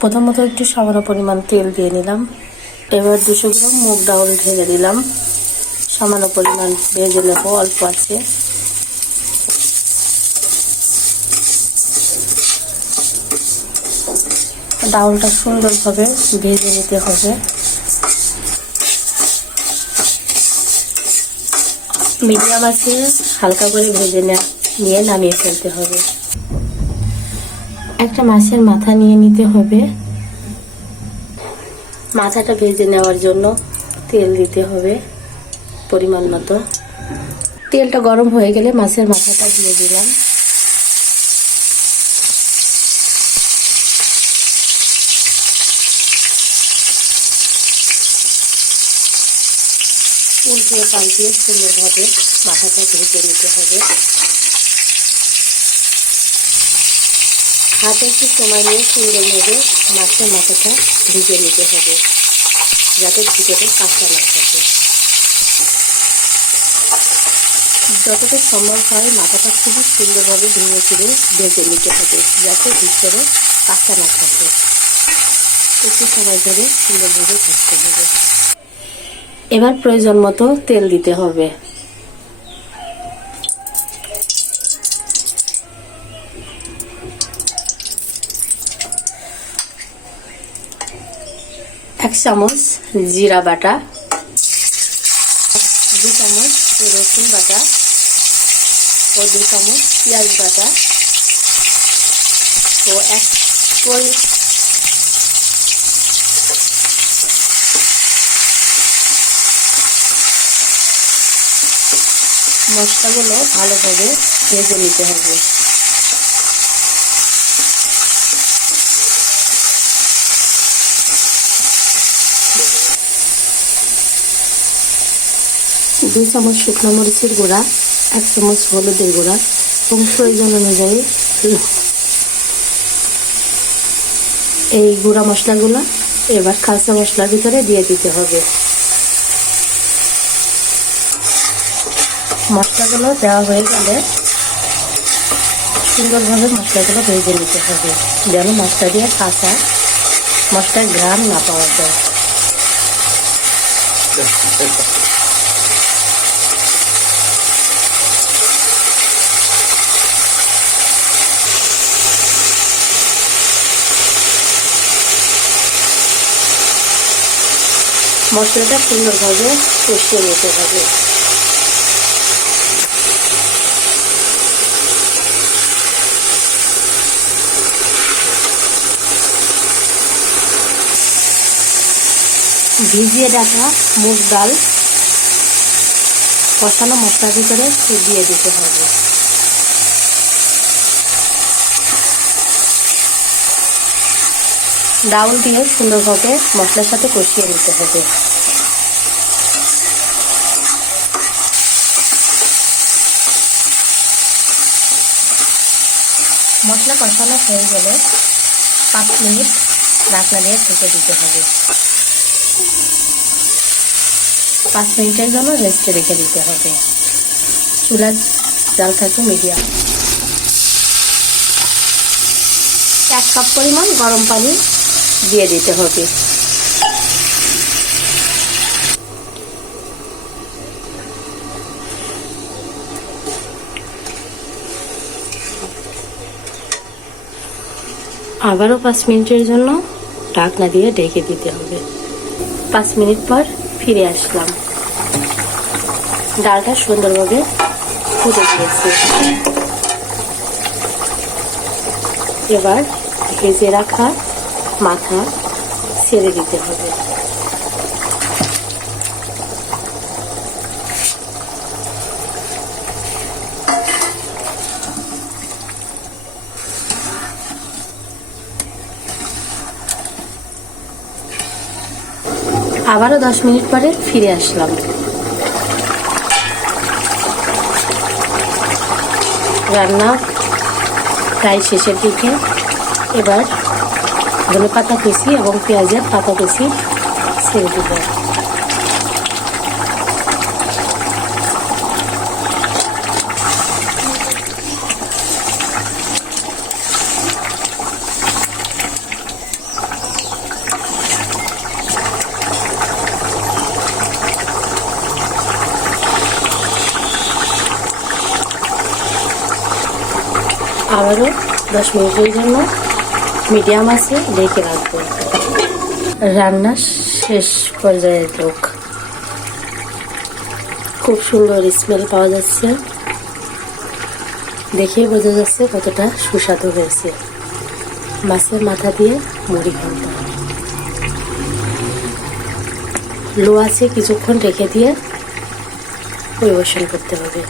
প্রথমত একটু সামান্য পরিমাণ তেল দিয়ে নিলাম। এবার 200 গ্রাম মুগ ডাউল ঢেলে দিলাম। সামান্য পরিমাণ ভেজে নেব, অল্প আছে। ডাউলটা সুন্দরভাবে ভেজে নিতে হবে। মিডিয়াম আছে হালকা করে ভেজে নিয়ে নামিয়ে ফেলতে হবে। একটা মাছের মাথা নিয়ে নিতে হবে। মাথাটা ভেজে নেওয়ার জন্য তেল দিতে হবে পরিমাণ মতো। তেলটা গরম হয়ে গেলে মাছের মাথাটা দিয়ে দিলাম। উল্টিয়ে পাল্টিয়ে সুন্দরভাবে মাথাটা ভেজে নিতে হবে। হাতে একটু সময় নিয়ে সুন্দরভাবে মাছের মাথাটা ভেজে নিতে হবে, যাতে ভিতরে কাঁচা না থাকে। যতটা সম্ভব হয় মাথাটা খুবই সুন্দরভাবে ভেঙে ফিরে ভেজে নিতে হবে, যাতে ভিতরে কাঁচা না থাকে। একটু সময় ধরে সুন্দরভাবে ভাজতে হবে। এবার প্রয়োজন মতো তেল দিতে হবে। এক চামচ জিরা বাটা, 2 চামচ রসুন বাটা ও 2 চামচ পেঁয়াজ বাটা ও মশলাগুলো ভালোভাবে ভেজে নিতে হবে। দুই চামচ শুকনো মরিচের গুঁড়া, 1 চামচ হলুদের গুঁড়া এবং প্রয়োজন অনুযায়ী এই গুঁড়া মশলাগুলো এবার কাঁচা মশলার ভিতরে দিয়ে দিতে হবে। মশলাগুলো দেওয়া হয়ে গেলে সুন্দরভাবে মশলাগুলো ভেজে নিতে হবে, যেন মশলা দিয়ে কাঁচা মশলার ঘ্রাণ না পাওয়া যায়। মশলাটা সুন্দরভাবে কষিয়ে নিতে হবে। ভিজিয়ে রাখা মুগ ডাল কষানো মশলার ভিতরে দিয়ে দিতে হবে। ডাউল দিয়ে সুন্দরভাবে মশলার সাথে কষিয়ে নিতে হবে। মশলা কষানো হয়ে গেলে 5 মিনিট ঢাকনা দিয়ে ঢেকে দিতে হবে। 5 মিনিটের জন্য রেস্টে রেখে দিতে হবে। চুলার জাল থাকবে মিডিয়াম। 1 কাপ পরিমাণ গরম পানি দিয়ে দিতে হবে। আবারও 5 মিনিটের জন্য ঢাকনা দিয়ে ঢেকে দিতে হবে। 5 মিনিট পর ফিরে আসলাম। ডালটা সুন্দরভাবে ফুটে গিয়েছে। এবার ভেজে রাখা মাথা ছেড়ে দিতে হবে। আবারও 10 মিনিট পরে ফিরে আসলাম। রান্না প্রায় শেষের দিকে। এবার ধনে পাতা কুচি এবং পেঁয়াজের পাতা কুচি ছেড়ে দিব। আবারও 10 মিনিটের জন্য মিডিয়াম আছে ঢেকে রাখবো। রান্না শেষ পর্যায়ের লোক, খুব সুন্দর স্মেল পাওয়া যাচ্ছে, দেখেই বোঝা যাচ্ছে কতটা সুস্বাদু হয়েছে। মাছের মাথা দিয়ে মুড়ি ঘন্ট, লো আছে কিছুক্ষণ রেখে দিয়ে পরিবেশন করতে হবে।